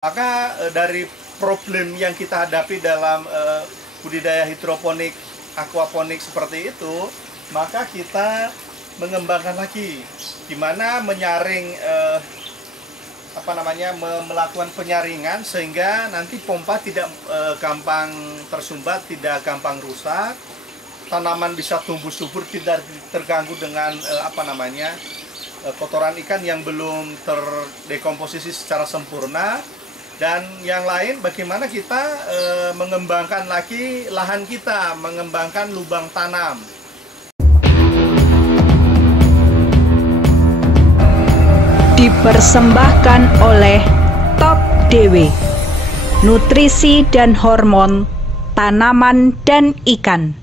Maka dari problem yang kita hadapi dalam budidaya hidroponik, aquaponik seperti itu, maka kita mengembangkan lagi gimana menyaring melakukan penyaringan sehingga nanti pompa tidak gampang tersumbat, tidak gampang rusak, tanaman bisa tumbuh subur, tidak terganggu dengan kotoran ikan yang belum terdekomposisi secara sempurna. Dan yang lain, bagaimana kita mengembangkan lagi lahan kita, mengembangkan lubang tanam. Dipersembahkan oleh Top DW, nutrisi dan hormon tanaman dan ikan.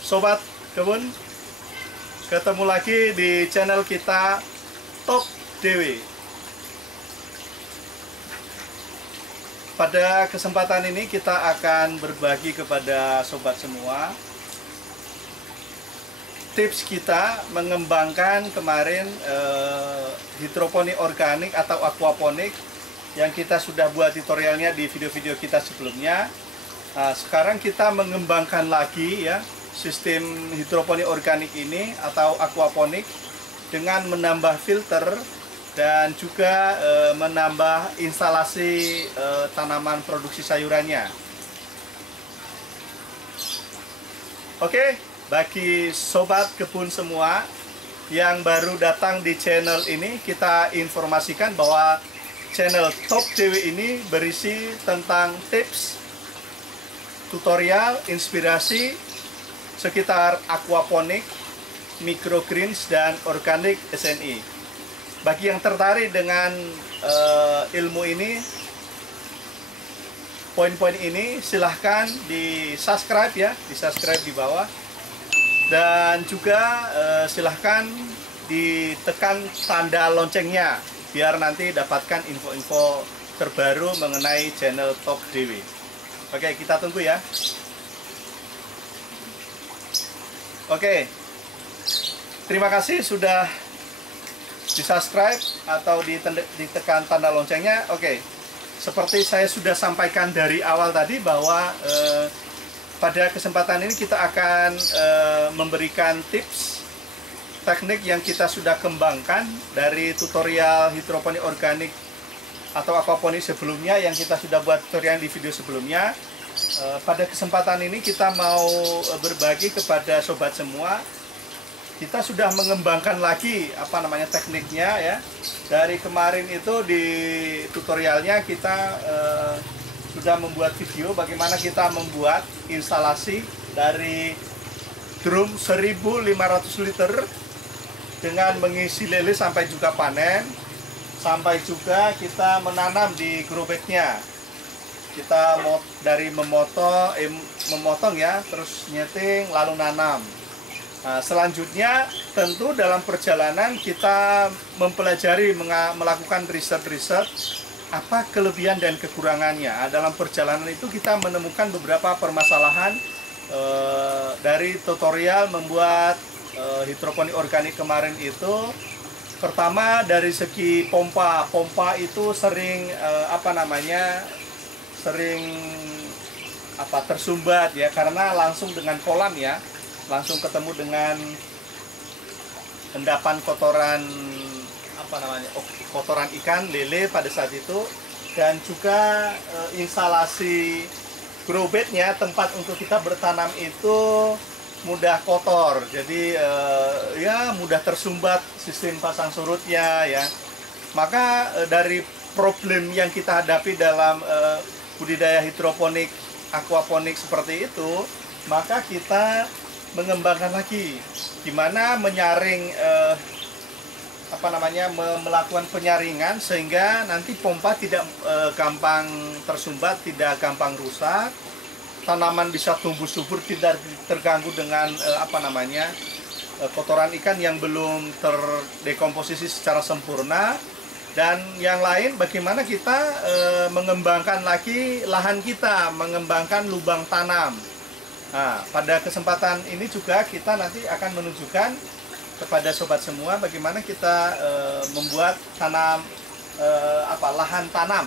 Sobat kebun, ketemu lagi di channel kita Top DW. Pada kesempatan ini kita akan berbagi kepada sobat semua tips kita mengembangkan kemarin hidroponik organik atau aquaponik yang kita sudah buat tutorialnya di video-video kita sebelumnya. Sekarang kita mengembangkan lagi ya sistem hidroponik organik ini atau aquaponik dengan menambah filter dan juga menambah instalasi tanaman produksi sayurannya. Oke, bagi sobat kebun semua yang baru datang di channel ini, kita informasikan bahwa channel Top DW ini berisi tentang tips, tutorial, inspirasi sekitar aquaponik, microgreens, dan organic SNI. Bagi yang tertarik dengan ilmu ini, poin-poin ini silahkan di subscribe ya, di subscribe di bawah, dan juga silahkan ditekan tanda loncengnya biar nanti dapatkan info-info terbaru mengenai channel Top DW. Oke, kita tunggu ya. Oke, terima kasih sudah di subscribe atau ditekan tanda loncengnya. Oke, seperti saya sudah sampaikan dari awal tadi bahwa pada kesempatan ini kita akan memberikan tips teknik yang kita sudah kembangkan dari tutorial hidroponik organik atau aquaponik sebelumnya yang kita sudah buat tutorial di video sebelumnya. Pada kesempatan ini kita mau berbagi kepada sobat semua. Kita sudah mengembangkan lagi tekniknya ya. Dari kemarin itu di tutorialnya kita sudah membuat video bagaimana kita membuat instalasi dari drum 1500 liter dengan mengisi lele sampai juga panen, sampai juga kita menanam di grow bagnya. Kita dari memotong ya, terus nyeting lalu nanam. Nah, selanjutnya tentu dalam perjalanan kita mempelajari, melakukan riset apa kelebihan dan kekurangannya. Dalam perjalanan itu kita menemukan beberapa permasalahan dari tutorial membuat hidroponik organik kemarin itu. Pertama dari segi pompa itu sering tersumbat ya, karena langsung dengan kolam ya, langsung ketemu dengan endapan kotoran kotoran ikan lele pada saat itu. Dan juga instalasi grow bednya, tempat untuk kita bertanam itu mudah kotor, jadi ya mudah tersumbat sistem pasang surutnya ya. Maka dari problem yang kita hadapi dalam budidaya hidroponik, aquaponik seperti itu, maka kita mengembangkan lagi gimana menyaring melakukan penyaringan sehingga nanti pompa tidak gampang tersumbat, tidak gampang rusak, tanaman bisa tumbuh subur, tidak terganggu dengan kotoran ikan yang belum terdekomposisi secara sempurna. Dan yang lain, bagaimana kita mengembangkan lagi lahan kita, mengembangkan lubang tanam. Nah, pada kesempatan ini juga kita nanti akan menunjukkan kepada sobat semua bagaimana kita membuat lahan tanam.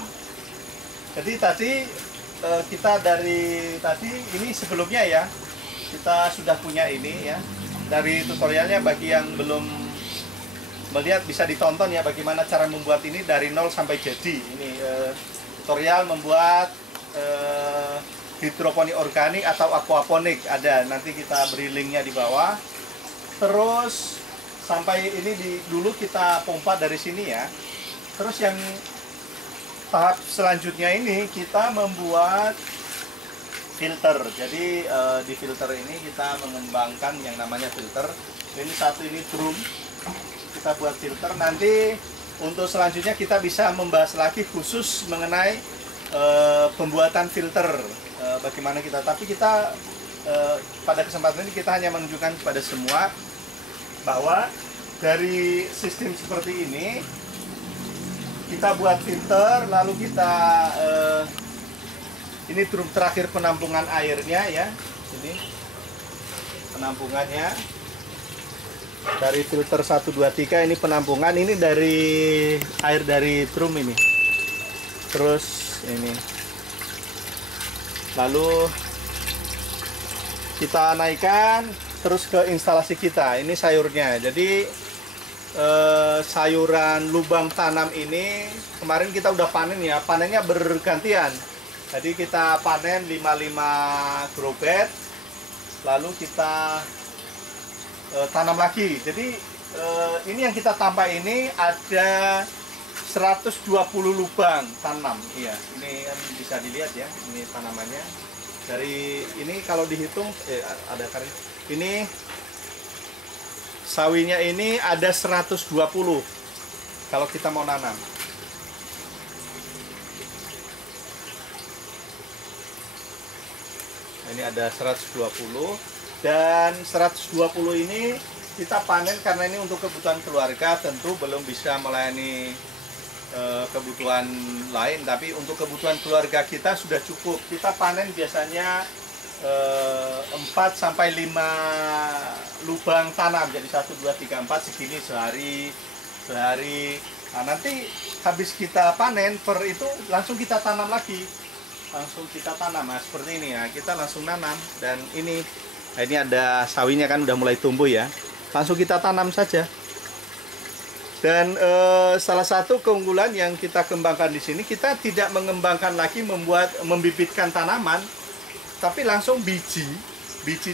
Jadi tadi kita dari tadi ini sebelumnya ya, kita sudah punya ini ya. Dari tutorialnya bagi yang belum melihat bisa ditonton ya bagaimana cara membuat ini dari nol sampai jadi. Ini tutorial membuat hidroponik organik atau aquaponik, ada, nanti kita beri linknya di bawah. Terus sampai ini dulu kita pompa dari sini ya. Terus yang tahap selanjutnya ini kita membuat filter. Jadi di filter ini kita mengembangkan yang namanya filter. Ini satu, ini drum, kita buat filter. Nanti untuk selanjutnya kita bisa membahas lagi khusus mengenai pembuatan filter, bagaimana kita. Tapi kita pada kesempatan ini kita hanya menunjukkan kepada semua bahwa dari sistem seperti ini kita buat filter, lalu kita ini drum terakhir penampungan airnya ya, ini penampungannya dari filter 1, 2, 3. Ini penampungan, ini dari air dari drum ini. Terus ini, lalu kita naikkan terus ke instalasi kita. Ini sayurnya. Jadi sayuran lubang tanam ini kemarin kita udah panen ya, panennya bergantian. Jadi kita panen 55 grow bed, lalu kita tanam lagi. Jadi ini yang kita tambah ini ada 120 lubang tanam. Iya, ini kan bisa dilihat ya, ini tanamannya. Dari ini kalau dihitung ada karir. Ini sawinya ini ada 120 kalau kita mau nanam. Ini ada 120 dan 120 ini kita panen karena ini untuk kebutuhan keluarga, tentu belum bisa melayani kebutuhan lain, tapi untuk kebutuhan keluarga kita sudah cukup. Kita panen biasanya 4 sampai 5 lubang tanam, jadi 1, 2, 3, 4 segini sehari. Nah, nanti habis kita panen per itu langsung kita tanam lagi, langsung kita tanam. Nah, seperti ini ya, kita langsung nanam. Dan ini ada sawinya kan udah mulai tumbuh ya, langsung kita tanam saja. Dan salah satu keunggulan yang kita kembangkan di sini, kita tidak mengembangkan lagi membibitkan tanaman, tapi langsung biji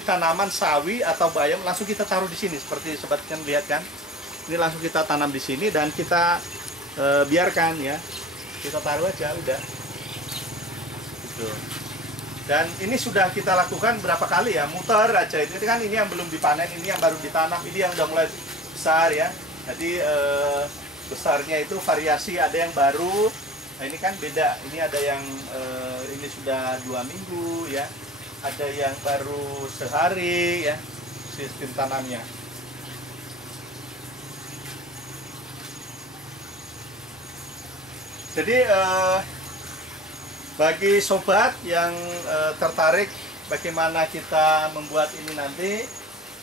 tanaman sawi atau bayam langsung kita taruh di sini. Seperti sobat kan lihat kan, ini langsung kita tanam di sini dan kita biarkan ya, kita taruh aja udah. Gitu. Dan ini sudah kita lakukan berapa kali ya, muter aja. Itu kan ini yang belum dipanen, ini yang baru ditanam, ini yang udah mulai besar ya. Jadi besarnya itu variasi, ada yang baru, nah ini kan beda. Ini ada yang ini sudah 2 minggu ya, ada yang baru sehari ya, sistem tanamnya. Jadi bagi sobat yang tertarik bagaimana kita membuat ini nanti,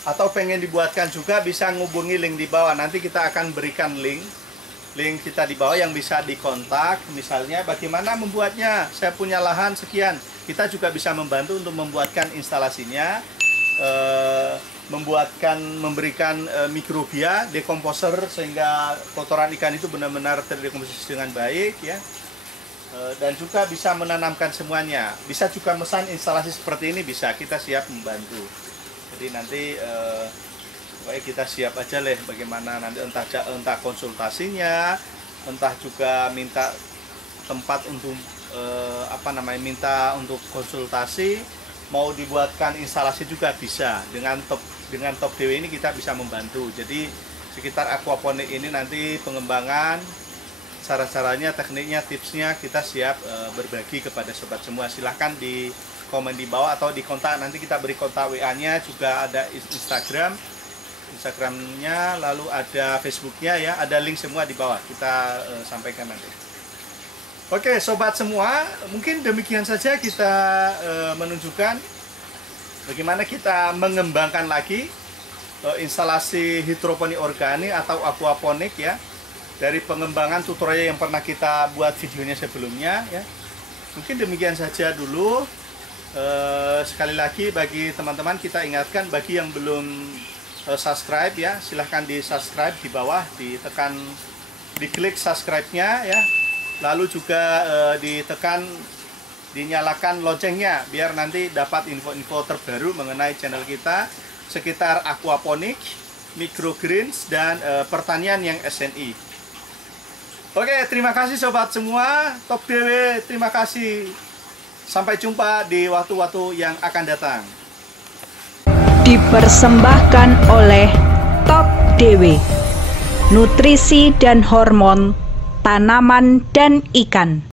atau pengen dibuatkan juga, bisa ngubungi link di bawah. Nanti kita akan berikan link kita di bawah yang bisa dikontak. Misalnya bagaimana membuatnya, saya punya lahan sekian, kita juga bisa membantu untuk membuatkan instalasinya, memberikan mikrobia, dekomposer, sehingga kotoran ikan itu benar-benar terdekomposisi dengan baik ya. Dan juga bisa menanamkan semuanya. Bisa juga mesan instalasi seperti ini, bisa, kita siap membantu. Jadi nanti kita siap aja lah bagaimana nanti, entah konsultasinya, entah juga minta tempat untuk minta untuk konsultasi, mau dibuatkan instalasi juga bisa. Dengan Top DW ini kita bisa membantu. Jadi sekitar aquaponik ini nanti pengembangan, cara-caranya, tekniknya, tipsnya kita siap berbagi kepada sobat semua. Silahkan di komen di bawah atau di kontak, nanti kita beri kontak WA-nya, juga ada Instagramnya, lalu ada Facebooknya ya, ada link semua di bawah, kita sampaikan nanti. Oke sobat semua, mungkin demikian saja kita menunjukkan bagaimana kita mengembangkan lagi instalasi hidroponik organik atau aquaponik ya, dari pengembangan tutorial yang pernah kita buat videonya sebelumnya ya. Mungkin demikian saja dulu. Sekali lagi bagi teman-teman kita ingatkan, bagi yang belum subscribe ya, silahkan di subscribe di bawah, diklik subscribe-nya ya, lalu juga dinyalakan loncengnya biar nanti dapat info-info terbaru mengenai channel kita sekitar aquaponik, microgreens, dan pertanian yang SNI. Oke, terima kasih sobat semua. Top DW, terima kasih. Sampai jumpa di waktu-waktu yang akan datang. Dipersembahkan oleh Top DW, nutrisi dan hormon tanaman dan ikan.